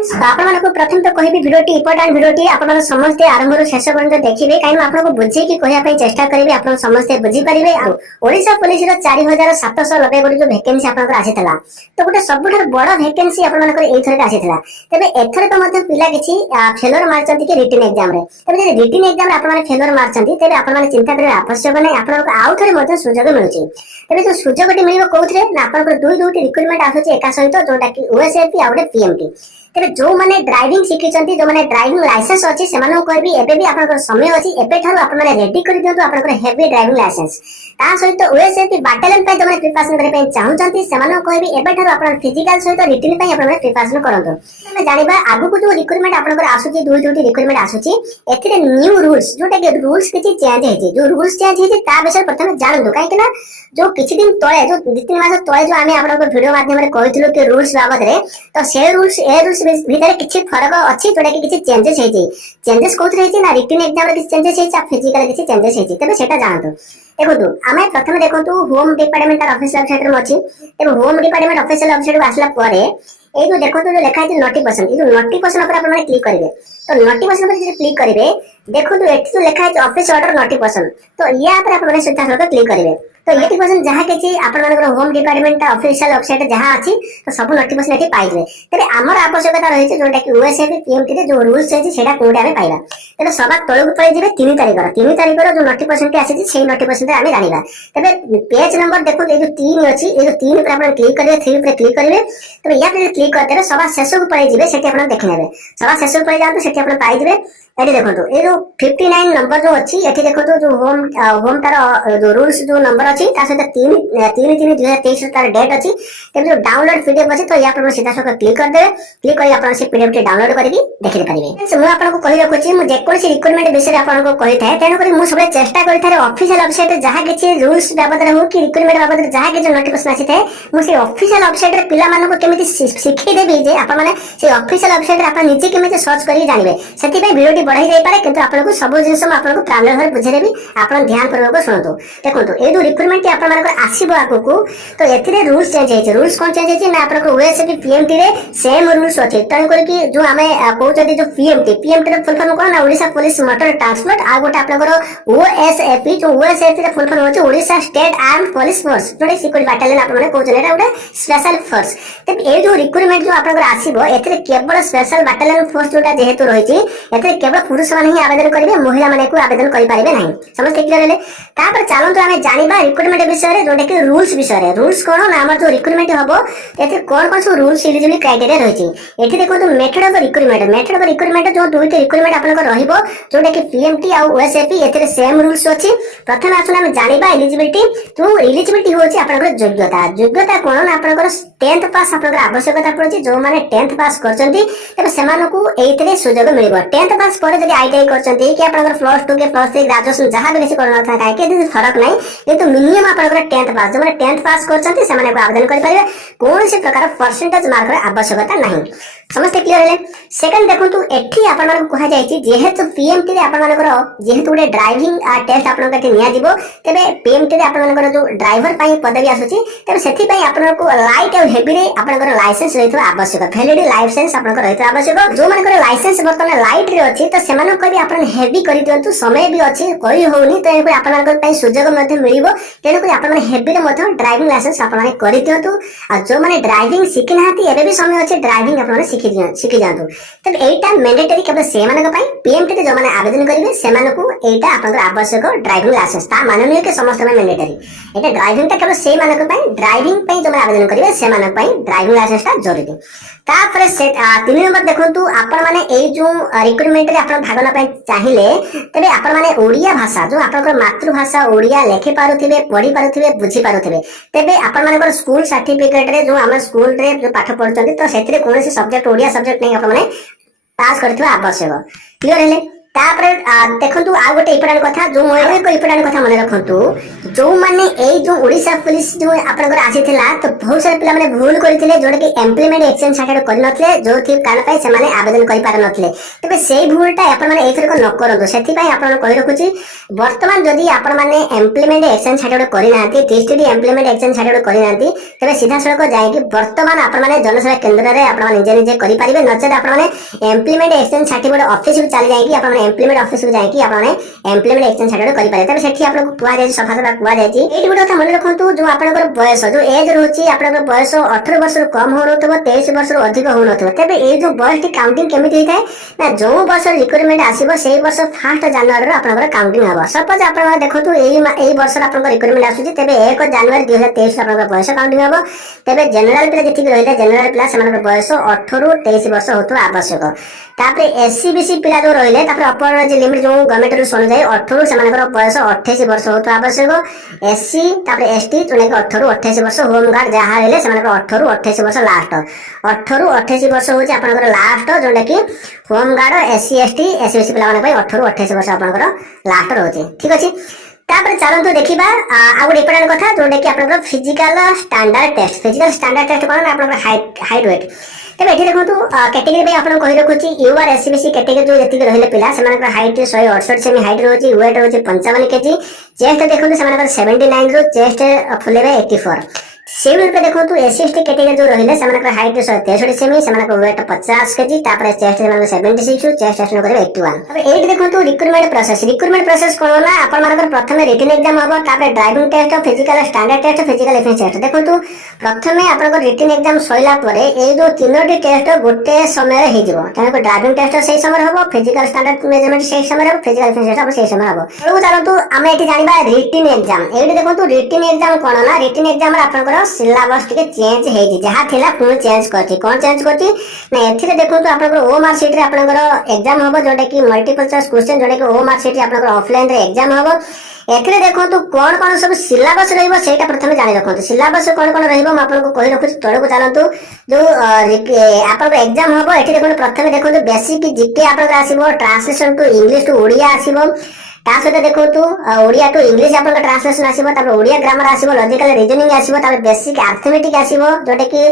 ଆପଣମାନଙ୍କୁ ପ୍ରଥମ ତ କହିବି ଭିଡିଓଟି ଇମ୍ପୋର୍ଟାଣ୍ଟ ଭିଡିଓଟି ଆପଣମାନେ ସମସ୍ତେ ଆରମ୍ଭରୁ ଶେଷ ପର୍ଯ୍ୟନ୍ତ ଦେଖିବେ କାରଣ ଆପଣଙ୍କୁ ବୁଝେଇକି କହିବା ପାଇଁ ଚେଷ୍ଟା କରିବି ଆପଣ ସମସ୍ତେ ବୁଝିପାରିବେ। ଆଉ ଓଡ଼ିଶା ପୋଲିସର 4790 ଗୋଟି ଯୋଉ ଭ୍ୟାକେନ୍ସି ଆପଣଙ୍କର ଆସିଥିଲା ତ ଗୋଟେ ସବୁଠାରୁ ବଡ ଭ୍ୟାକେନ୍ସି ଆପଣମାନଙ୍କର ଏଇଥରକ ଆସିଥିଲା। ତେବେ ଏଥରକ ମଧ୍ୟ ପିଲା କିଛି ଫେଲର ମାରିଛନ୍ତି କି ରିଟିନ୍ ଏକ୍ଜାମରେ। ତେବେ ଯଦି ରିଟିନ୍ ଏକ୍ଜାମରେ ଆପଣମାନେ ଫେଲର ମାରିଛନ୍ତି ତେବେ ଆପଣମାନେ ଚିନ୍ତା କରିବା ଆବଶ୍ୟକ ନାହିଁ ଆପଣଙ୍କୁ ଆଉ ଥରେ ମଧ୍ୟ ସୁଯୋଗ ମିଳୁଛି। ତେବେ ଯୋଉ ସୁଯୋଗଟି ମିଳିବ କୋଉଥିରେ ନା ଆପଣଙ୍କର ଦୁଇଟି ରିକ୍ରୁଟମେଣ୍ଟ ଆସୁଛି ଏକା ସହିତ ଯୋଉଟା କି ଓଏସଏପି ଆଉ ଗୋଟେ ପିଏମଟି। ତେବେ ଯୋଉମାନେ ଡ୍ରାଇଭିଂ ଶିଖିଛନ୍ତି ଯୋଉମାନେ ଡ୍ରାଇଭିଂ ଲାଇସେନ୍ସ ଅଛି ସେମାନଙ୍କୁ କହିବି ଏବେ ବି ଆପଣଙ୍କର ସମୟ ଅଛି ଏବେଠାରୁ ଆପଣମାନେ ରେଡି କରିଦିଅନ୍ତୁ ଆପଣଙ୍କର ହେଭି ଡ୍ରାଇଭିଂ ଲାଇସେନ୍ସ। ତା ସହିତ ଓଏସଏପି ବାଟାଲିୟନ ପାଇଁ ଯୋଉମାନେ ପ୍ରିପାରେସନ କରିବା ପାଇଁ ଚାହୁଁଛନ୍ତି ସେମାନଙ୍କୁ କହିବି ଏବେଠାରୁ ଆପଣ ଫିଜିକାଲ ସହିତ ରିଟିନ୍ ପାଇଁ ଆପଣମାନେ ପ୍ରିପାରେସନ କରନ୍ତୁ। ଆମେ ଜାଣିବା ଆଗକୁ ଯୋଉ ରିକ୍ରୁଟମେଣ୍ଟ ଆପଣଙ୍କର ଆସୁଛି ଦୁଇଟି ରିକ୍ରୁଟମେଣ୍ଟ ଆସୁଛି ଏଥିରେ ନ୍ୟୁ ରୁଲ୍ସ ଯୋଉଟା କି ରୁଲ୍ସ କିଛି ଚେଞ୍ଜ ହେଇଛି ଯୋଉ ରୁଲ୍ସ ଚେଞ୍ଜ ହେଇଛି ତା ବିଷୟରେ ପ୍ରଥମେ ଜାଣନ୍ତୁ କାହିଁକି ନା ଯୋଉ କିଛି ଦିନ ତଳେ ଯୋଉ 2-3 ମାସ ତଳେ ଯୋଉ ଆମେ ଆପଣଙ୍କ ଭିଡିଓ ମାଧ୍ୟମରେ କହିଥିଲୁ କି ରୁଲ୍ସ ବାବଦରେ ତ ସେ ରୁଲ୍ସ ଏ ରୁଲ୍ସ ଭିତରେ କିଛି ଫରକ ଅଛି ଯୋଉଟା କି କିଛି ଚେଞ୍ଜେस ହେଇଛି। ଚେଞ୍ଜେस କୋଉଥିରେ ହେଇଛି ନା ରିଟିନ୍ ଏକ୍ଜାମରେ କିଛି ଚେଞ୍ଜେस ହେଇଛି ଆଉ ଫିଜିକାଲ କିଛି ଚେଞ୍ଜେस ହେଇଛି ତେବେ ସେଟା ଜାଣନ୍ତୁ। ଦେଖନ୍ତୁ ଆମେ ପ୍ରଥମେ ଦେଖନ୍ତୁ ହୋମ ଡିପାର୍ଟମେଣ୍ଟ ତାର ଅଫିସିଆଲ ୱେବସାଇଟରେ ଅଛି ତେବେ ହୋମ ଡିପାର୍ଟମେଣ୍ଟ ଅଫିସିଆଲ ୱେବସାଇଟକୁ ଆସିଲା ପରେ এই যে দেখুন যে লেখা আছে নোটিফিকেশন এই যে নোটিফিকেশন উপরে আপনারা ক্লিক করিবে তো নোটিফিকেশন উপরে যদি ক্লিক করিবে দেখুন এটি যে লেখা আছে অফিস অর্ডর নোটিফিকেশন তো ইয়া উপরে আপনারা সিধা সরল ক্লিক করিবে তো নোটিফিকেশন যাহা কিছু আপনাদের হোম ডিপার্টমেন্ট অফিসিয়াল ওয়েবসাইট যাহা আছে তো সব নোটিফিকেশন এটি পাইবে তবে আমার আবশ্যকতা রয়েছে যেটা কি ওএসএপি পিএমটি রে যে রুলস আছে সেটা কোডে আমি পাইবা তবে সবার তলকু পড়ে যাবে 3 তারিখর যে নোটিফিকেশনটি আসিছে সেই নোটিফিকেশনটি আমি জানিবা তবে পেজ নম্বর দেখুন এই যে 3 আছে এই যে 3 উপরে আপনারা ক্লিক করিবে 3 উপরে ক্লিক করিবে তবে ইয়া উপরে ক্লিক করতে সবার শেষকু পড়ে যাবে সেটি আপনারা দেখি নেবে সবার শেষকু পড়ে যাতে সেটি আপনারা পাইবে। এটি দেখুন এই যে 59 নম্বর যে আছে এটি দেখুন যে হোম তার যে রুলস যে নম্বর আছে তার সাথে 3/3/2023 তার ডেট আছে তেমনি যে ডাউনলোড পিডিএফ আছে তো ইয়া আপনারা সিধা সরল ক্লিক করে দেবে ক্লিক করে আপনারা সেই পিডিএফ টি ডাউনলোড করিকি দেখি পারিবে। ମୁଁ ଆପଣଙ୍କୁ କହି ରଖୁଛି ମୁଁ ଯେକୌଣସି ରିକ୍ରୁଟମେଣ୍ଟ ବିଷୟରେ ଆପଣଙ୍କୁ କହିଥାଏ ତେଣୁକରି ମୁଁ ସବୁବେଳେ ଚେଷ୍ଟା କରିଥାଏ ଅଫିସିଆଲ ୱେବସାଇଟରେ ଯାହା କିଛି ରୁଲ୍ସ ବାବଦରେ ହଉ କି ରିକ୍ରୁଟମେଣ୍ଟ ବାବଦରେ ଯାହା କିଛି ନୋଟିଫିକେସନ ଆସିଥାଏ ମୁଁ ସେଇ ଅଫିସିଆଲ ୱେବସାଇଟରେ ପିଲାମାନଙ୍କୁ କେମିତି ଶିଖେଇଦେବି ଯେ ଆପଣମାନେ ସେଇ ଅଫିସିଆଲ ୱେବସାଇଟରେ ଆପଣ ନିଜେ କେମିତି ସର୍ଚ୍ଚ କରିକି ଜାଣିବେ ସେଥିପାଇଁ ଭିଡ଼ିଓଟି ବଢାଇ ଯାଇପାରେ କିନ୍ତୁ ଆପଣଙ୍କୁ ସବୁ ଜିନିଷ ମୁଁ ଆପଣଙ୍କୁ ପ୍ରାଞ୍ଜଳ ଭାବରେ ବୁଝେଇଦେବି ଆପଣ ଧ୍ୟାନ ପୂର୍ବକ ଶୁଣନ୍ତୁ। ଦେଖନ୍ତୁ ଏଇ ଯୋଉ ରିକ୍ରୁଟମେଣ୍ଟ ଆପଣମାନଙ୍କର ଆସିବ ଆଗକୁ ତ ଏଥିରେ ରୁଲ୍ସ ଚେଞ୍ଜ ହେଇଛି ରୁଲ୍ସ କଣ ଚେଞ୍ଜ ହେଇଛି ନା ଆପଣଙ୍କର ଓଏସଏପି ପିଏମଟି ରେ ସେମ ରୁଲ୍ସ ଅଛି ତେଣୁକରି କି ଯୋଉ ଆମେ କହୁଛନ୍ତି ଯୋଉ ପିଏମଟି ର ଫୁଲ ଫର୍ମ କଣ ନା ଓଡ଼ିଶା ପୋଲିସ ମୋଟର ଟ୍ରାନ୍ସପୋର୍ଟ ଆଉ ଗୋଟେ ଆପଣଙ୍କର ଓଏସଏପି ଯୋଉ ଓଏସଏପି ର ଫୁଲ ଫର୍ମ ଅଛି Odisha state arm police force ଯୋଉଟା ସିକ୍ୟୁରିଟି ବାଟାଲିୟନ ଆପଣମାନେ କହୁଛନ୍ତି ଏଟା ଗୋଟେ ସ୍ପେଶାଲ ଫୋର୍ସ ତେବେ ଏଇ ଯୋଉ ରିକ୍ରୁଟମେଣ୍ଟ ଯୋଉ ଆପଣଙ୍କର ଆସିବ ଏଥିରେ କେବଳ ସ୍ପେଶାଲ ବାଟାଲିୟନ ଫୋର୍ସ ଯୋଉଟା ଯେହେତୁ ରହିଛି ଏଥିରେ କେବଳ ପୁରୁଷମାନେ ହିଁ ଆବେଦନ କରିବେ ମହିଳାମାନଙ୍କୁ ଆବେଦନ କରିପାରିବେ ନାହିଁ ସମସ୍ତେ କ୍ଲିୟର ହେଲେ। ତାପରେ ଚାଲନ୍ତୁ ଆମେ ଜାଣିବା ରିକ୍ରୁଟମେଣ୍ଟ ବିଷୟରେ ଯୋଉଟା କି ରୁଲ୍ସ ବିଷୟରେ ରୁଲ୍ସ କଣ ନା ଆମର ଯୋଉ ରିକ୍ରୁଟମେଣ୍ଟ ହବ ଏଥିରେ କଣ କଣ ସବୁ ରୁଲ୍ସ ଏଲିଜିବିଲିଟି କ୍ରାଇଟେରିଆ ରହିଛି ଏଠି ଦେଖନ୍ତୁ ମେଥଡ ଅଫ ରିକ୍ରୁଟମେଣ୍ଟ ଯୋଉ ଦୁଇଟି ରିକ୍ରୁଟମେଣ୍ଟ ଆପଣଙ୍କର ରହିବ ଯୋଉଟା କି ପିଏମଟି ଆଉ ଓଏସଏପି ଏଥିରେ ସେମ ରୁଲ୍ସ ଅଛି। ପ୍ରଥମେ ଆସନ୍ତୁ ଆମେ ଜାଣିବା ଏଲିଜିବିଲିଟି ଯୋଉ ଏଲିଜିବିଲିଟି ହେଉଛି ଆପଣଙ୍କର ଯୋଗ୍ୟତା କଣ ନା ଆପଣଙ୍କର 10th ପାସ୍ ଆପଣଙ୍କର ଆବଶ୍ୟକତା ପଡୁଛି ଯୋଉମାନେ 10th ପାସ୍ କରିଛନ୍ତି ତେବେ ସେମାନଙ୍କୁ ଏଇଥିରେ ସୁଯୋଗ ମିଳିବ 10th ପାସ୍ ପରେ ଯଦି ଆଇଟିଆଇ କରିଛନ୍ତି କି ଆପଣଙ୍କର +2 କି +3 ଗ୍ରାଜୁଏସନ ଯାହା ବି କିଛି କରିନଥାଏ କାହିଁକି ଏଠି ଫରକ ନାହିଁ କିନ୍ତୁ ମିନିମମ ଆପଣଙ୍କର 10th ପାସ୍ ଯୋଉମାନେ 10th ପାସ୍ କରିଛନ୍ତି ସେମାନେ ଆବେଦନ କରିପାରିବେ କୌଣସି ପ୍ରକାର ପରସେଣ୍ଟେଜ ମାର୍କର ଆବଶ୍ୟକତା ନାହିଁ ସମସ୍ତେ କ୍ଲିୟର ହେଲେ। ସେକେଣ୍ଡ ଦେଖନ୍ତୁ ଏଠି ଆପଣମାନଙ୍କୁ କୁହାଯାଇଛି ଯେହେତୁ ପିଏମଟି ରେ ଆପଣମାନଙ୍କର ଯେହେତୁ ଗୋଟେ ଡ୍ରାଇଭିଂ ଟେଷ୍ଟ ଆପଣଙ୍କ ଏଠି ନିଆଯିବ ତେବେ ପିଏମଟି ରେ ଆପଣମାନଙ୍କର ଯୋଉ ଡ୍ରାଇଭର ପାଇଁ ପଦବୀ ଆସୁଛି ତେବେ ସେଥିପାଇଁ ଆପଣଙ୍କୁ ଲାଇଟ୍ ଆଉ ହେଭିରେ ଆପଣଙ୍କର ଲାଇସେନ୍ସ ରହିଥିବା ଆବଶ୍ୟକ ଭ୍ୟାଲିଡି ଲାଇସେନ୍ସ ଆପଣଙ୍କର ରହିଥିବା ଆବଶ୍ୟକ ଯୋଉମାନଙ୍କର ଲାଇସେନ୍ସ ବର୍ତ୍ତମାନ ଲାଇଟ୍ ରେ ଅଛି ତ ସେମାନଙ୍କୁ କହିବି ଆପଣ ହେଭି କରିଦିଅନ୍ତୁ ସମୟ ବି ଅଛି କହି ହଉନି ତେଣୁକରି ଆପଣମାନଙ୍କ ପାଇଁ ସୁଯୋଗ ମଧ୍ୟ ମିଳିବ ତେଣୁକରି ଆପଣମାନେ ହେଭିରେ ମଧ୍ୟ ଡ୍ରାଇଭିଂ ଲାଇସେନ୍ସ ଆପଣମାନେ କରିଦିଅନ୍ତୁ ଆଉ ଯୋଉମାନେ ଡ୍ରାଇଭିଂ ଶିଖି ନାହାନ୍ତି ଏବେ ବି ସମୟ ଅଛି ଡ୍ରାଇଭିଂ ଆପଣମାନେ ଶିଖି ଯାଆନ୍ତୁ ତେବେ ଏଇଟା ମ୍ୟାଣ୍ଡେଟରୀ କେବଳ ସେମାନଙ୍କ ପାଇଁ ପିଏମଟି ରେ ଯୋଉମାନେ ଆବେଦନ କରିବେ ସେମାନଙ୍କୁ ଏଇଟା ଆପଣଙ୍କର ଆବଶ୍ୟକ ଡ୍ରାଇଭିଂ ଲାଇସେନ୍ସ ତା ମାନେ ନୁହେଁ କି ସମସ୍ତଙ୍କ ପାଇଁ ମ୍ୟାଣ୍ଡେଟରୀ ଏଇଟା ଡ୍ରାଇଭିଂଟା କେବଳ ସେଇମାନଙ୍କ ପାଇଁ ଡ୍ରାଇଭିଂ ପାଇଁ ଯୋଉମାନେ ଆବେଦନ କରିବେ ସେମାନଙ୍କ ପାଇଁ ଡ୍ରାଇଭିଂ ଲାଇସେନ୍ସଟା ଜରୁରୀ। ତାପରେ 3 ନମ୍ବର ଦେଖନ୍ତୁ ଆପଣମାନେ ଏଇ ଯୋଉ ରିକ୍ରୁଟମେଣ୍ଟରେ ଆପଣ ଭାଗ ନେବା ପାଇଁ ଚାହିଁଲେ ତେବେ ଆପଣମାନେ ଓଡ଼ିଆ ଭାଷା ଯୋଉ ଆପଣଙ୍କର ମାତୃଭାଷା ଓଡ଼ିଆ ଲେଖି ପାରୁଥିବେ ପଢି ପାରୁଥିବେ ବୁଝି ପାରୁଥିବେ ତେବେ ଆପଣମାନଙ୍କର ସ୍କୁଲ ସାର୍ଟିଫିକେଟରେ ଯୋଉ ଆମ ସ୍କୁଲରେ ଯୋଉ ପାଠ ପଢୁଛନ୍ତି ତ ସେଥିରେ କୌଣସି ସବଜେକ୍ଟ ଓଡ଼ିଆ ସବଜେକ୍ଟ ନେଇ ଆପଣମାନେ ପାସ୍ କରିଥିବା ଆବଶ୍ୟକ କ୍ଲିୟର ହେଲେ। देखु आ गोटे इम्पोर्टाट कथा जो एक इम्पोर्टाट कथा मन रखु जो मैंने जो ओडिशा पुलिस जो आपनकर आसीथिला तो बहुत सारे पिला माने भूल करथिले जोडे कि एम्प्लॉयमेंट एक्सचेंज सर्टिफिकेट करि नथले जो थी कारण पय से माने आवेदन करि पार नथले तबे सेही भूलटा आपण माने एथर को न करंतु सेथि पय आपण कहि रखुची वर्तमान जदि आपण माने एम्प्लॉयमेंट एक्सचेंज सर्टिफिकेट करि नांती टीएसटी एम्प्लॉयमेंट एक्सचेंज सर्टिफिकेट करि नांती तबे सीधा सड़क जाय कि वर्तमान आपण माने जनसेवा केंद्र रे आपण माने निजे निजे करि परिबे नचेत आपण माने एम्प्लॉयमेंट एक्सचेंज सर्टिफिकेट ऑफिस भी चली जाय कि आपण माने एम्प्लॉयमेंट ऑफिस भी जाय कि आपण माने एम्प्लॉयमेंट एक्सचेंज सर्टिफिकेट करि पारे तबे सेठी आपण को कुआ जाय सफा सफा कुआ जाय छि एठी गुडा मन रखंतु जो आपनकर बयस जो एज रहउची आपनकर बयस 18 वर्ष रु कम होनथबो 23 वर्ष रु अधिक होनथबो तबे ए जो बयस टी काउंटिंग केमिति हिताय ना जो वर्ष रिक्वायरमेंट आसीबो सेही वर्ष 1 जनवरी रो आपनकर काउंटिंग हबो सपोज आपण देखंतु एई वर्ष आपनकर रिक्वायरमेंट आसुची तबे 1 जनवरी 2023 आपनकर बयस काउंटिंग हबो तबे जनरल पिला जेति रहिला जनरल पिला सेमानकर बयस 18 रु 23 वर्ष होतो आवश्यक तापरे एससीबीसी पिला जो रहिले तापरे अपर जे लिमिट जो गवर्नमेंट रु सुन जाय 18 रु सेमानकर बयस 28 वर्ष होतो आवश्यक एससी तापरे एसटी जोने 18 रु 28 वर्ष होम गार्ड जहा हेले सेमानकर 18 रु 28 वर्ष लास्ट 18 रु 28 वर्ष होची आपनकर लास्ट जोने कि home guard SC ST SBC पिला माने 18 रु 28 वर्ष आपनकर लास्ट रहउची ठीक अछि तापर चलंतु देखिबा आ गुड इम्पोर्टेंट कथा जोडे कि आपनकर फिजिकल स्टैंडर्ड टेस्ट कोन आपनकर हाइट वेट तबे एठी देखंतु कैटेगरी पे आपन कहि रखुची यूआर एससीबीसी कैटेगरी जो जति रहले पिला सेमानकर हाइट 168 सेमी हाइट रहउची वेट रहउची 55 केजी चेस्ट देखंतु सेमानकर 79 रो चेस्ट फुलेबे 84 सेम पे देखंतु एससी कैटेगरी जो रहले सेमानकर हाइट 163 सेमी सेमानकर वेट 50 केजी तापर चेस्ट सेमानकर 76 चेस्ट एस्नो करे 81 तबे एठी देखंतु रिक्रूटमेंट प्रोसेस कोन ना आपन मानकर प्रथमे रिटन एग्जाम हबो तापर driving test physical standard test physical efficiency test देखंतु प्रथमे आपनकर रिटन एग्जाम सइला परे ए जो तीनोटी टेस्ट गोटे समय रे हेजिवो तने ड्राइविंग टेस्ट सही समय हबो फिजिकल स्टैंडर्ड मेजरमेंट सही समय हबो फिजिकल एफिशिएंसी अब सही समय हबो तो चलंतु आमे एठी जानिबा रिटन एग्जाम एठी देखंतु रिटन एग्जाम कोन ना रिटन एग्जाम रे आपनकर सिलेबस टिके चेंज हेजी जहा थिला पुनी चेंज करती कोन चेंज करती ना एथिरे देखंतु आपनकर ओ मार्क शीट रे आपनकर एग्जाम हबो जोडे कि मल्टीपल चॉइस क्वेश्चन जोडे कि ओ मार्क शीट रे आपनकर ऑफलाइन रे एग्जाम हबो एथिरे देखंतु कोन कोन सब सिलेबस रहइबो सेटा प्रथमे जानि रखंतु सिलेबस कोन कोन रहइबो म आपनको कहि रखु तळको चलंतु जो आपनकर एग्जाम हबो एठी देखंतु प्रथमे देखंतु बेसिक जीके आपनकर आसीबो translation to English to Odia आसीबो ता सहित देखंतु ओडिया टू इंग्लिश आपनकर ट्रांसलेशन आसीबो तापर ओडिया ग्रामर आसीबो लॉजिकल रीजनिंग आसीबो तापर बेसिक अरिथमेटिक आसीबो जोटे कि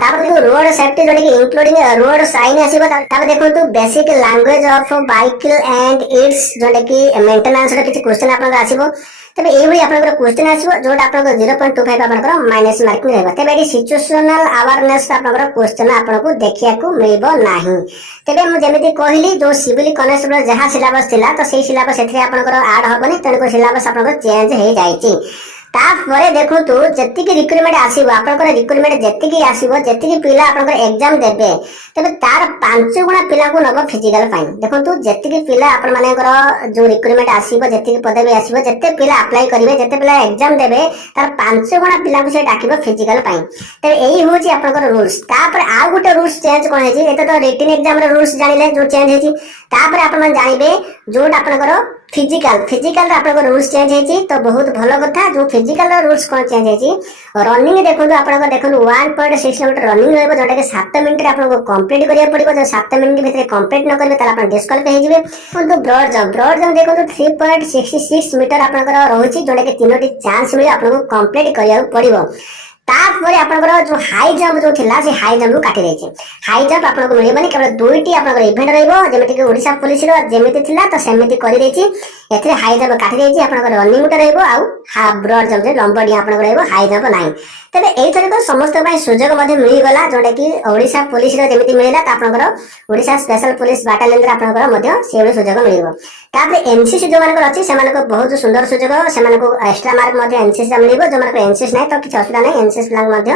तापर रोड सेफ्टी जोटे कि इंक्लूडिंग रोड साइन आसीबो तापर देखंतु basic language of vehicle and it's Jote कि मेंटेनेंस रे किछ क्वेश्चन आपनकर आसीबो तबे एई भई आपनकर क्वेश्चन आसीबो जोटा आपनकर 0.25 आपनकर माइनस मार्किंग रहबो तबे एडी सिचुएशनल अवेयरनेस आपनकर क्वेश्चन आपनको देखिया को मिलबो नाही तबे मु जेमिति कहली जो सिविल कॉन्स्टेबल जहा सिलेबस थिला तो सेही सिलेबस एथरे आपनकर ऐड होबनी तनको सिलेबस आपनकर चेंज हे जायछि तापरे देखंतु जति की रिक्रूटमेंट आसीबो आपनकर रिक्रूटमेंट जति की आसीबो जति की पिला आपनकर एग्जाम देबे तबे तार 5 गुणा पिला को नबो फिजिकल फाइन देखंतु जति की पिला आपन मानेकर जो रिक्रूटमेंट आसीबो जति की पदवी आसीबो जते पिला अप्लाई करिवे जते पिला एग्जाम देबे तार 5 गुणा पिला को से डाकिबो फिजिकल फाइन तबे एही होची आपनकर रूल्स तापर आ गुटे रूल्स चेंज कोन हेची एते तो रिटन एग्जाम रे रूल्स जानिले जो चेंज हेची तापर आपन मन जानिबे जो आपनकर फिजिकल आपनकर रूल्स चेंज हेची तो बहुत भलो कथा जो फिजिकल रूल्स कोन चेंज हेची रनिंग देखंतु आपनकर देखंतु 1.6 किलोमीटर रनिंग रहबो जोटा के 7 मिनिट रे आपनको कंप्लीट करिया पड़िबो जो 7 मिनिट भीतर कंप्लीट न करबे त आपन डिस्क्वालिफाई हे जिवे किंतु ब्रॉड जंप देखंतु 3.66 मीटर आपनकर रहउची जोटा के तीनोटी चांस मिले आपनको कंप्लीट करिया पड़िबो तापर आपनकर जो हाई जंप जो थिला से हाई जंप काटी देछि हाई जंप आपनको मिलिबनी केवल दुईटी आपनकर इवेंट रहइबो जेमिति कि ओडिशा पुलिस रो जेमिति थिला तो सेमिति करि देछि एथरे हाई जंप काटी देछि आपनकर रनिंग उठे रहइबो आ हाफ ब्रॉड जंप जे लंबडी आपनकर रहइबो हाई जंप नाही तबे एई थरे तो समस्त पय सुजोग मध्ये मिली गला जोडे कि ओडिशा पुलिस रो जेमिति मिलिला त आपनकर ओडिशा स्पेशल पुलिस बाटालियन रे आपनकर मध्ये सेबे सुजोग मिलिबो तापर एनसीसी जो मानकर अछि से मानको बहुत सुंदर सुजोग से मानको एक्स्ट्रा मार्क मध्ये एनसीसी मिलिबो जो मानको एनसीसी नै तो किछ असुविधा नै एनसीसी प्लान मध्ये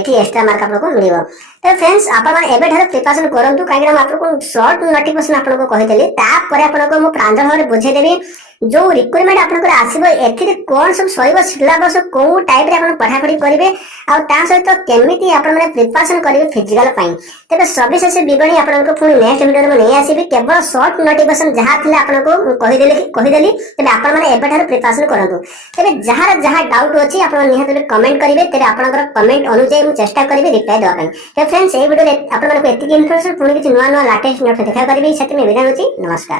एठी एक्स्ट्रा मार्क आपनको मिलिबो तो फ्रेंड्स आपण माने एबे ठारे प्रिपरेशन करंतु काहे हम आपनको शॉर्ट नोटिफिकेशन आपनको कहि देली तापर आपनको मु प्रांजल भाबरे बुझे देबी जो रिक्वायरमेंट आपनकर आसीबो एथिरे कोन सब सहिबो सिलेबस को टाइप रे आपण पढा पढी करिवे आ ता सहित केमिति आपण माने प्रिपरेशन करिवे फिजिकल फाइन तबे सविशेष विवरणी आपनको पुनी नेक्स्ट वीडियो में नै आसीबी केवल शॉर्ट नोटिफिकेशन जहा थिला आपनको कहि देली तबे आपण माने एबे ठारे प्रिपरेशन करंतु तबे जहा डाउट अछि आपण निहात कमेंट करिवे तबे आपनकर कमेंट अनुसार मु चेष्टा करिवे रिप्लाई देबा पई तो फ्रेंड्स ए वीडियो आपन मानको एतिकी इन्फॉर्मेशन पुनी किछि नुवा नुवा लेटेस्ट नोट देखा करिवे सेति में विदाय होछि नमस्कार।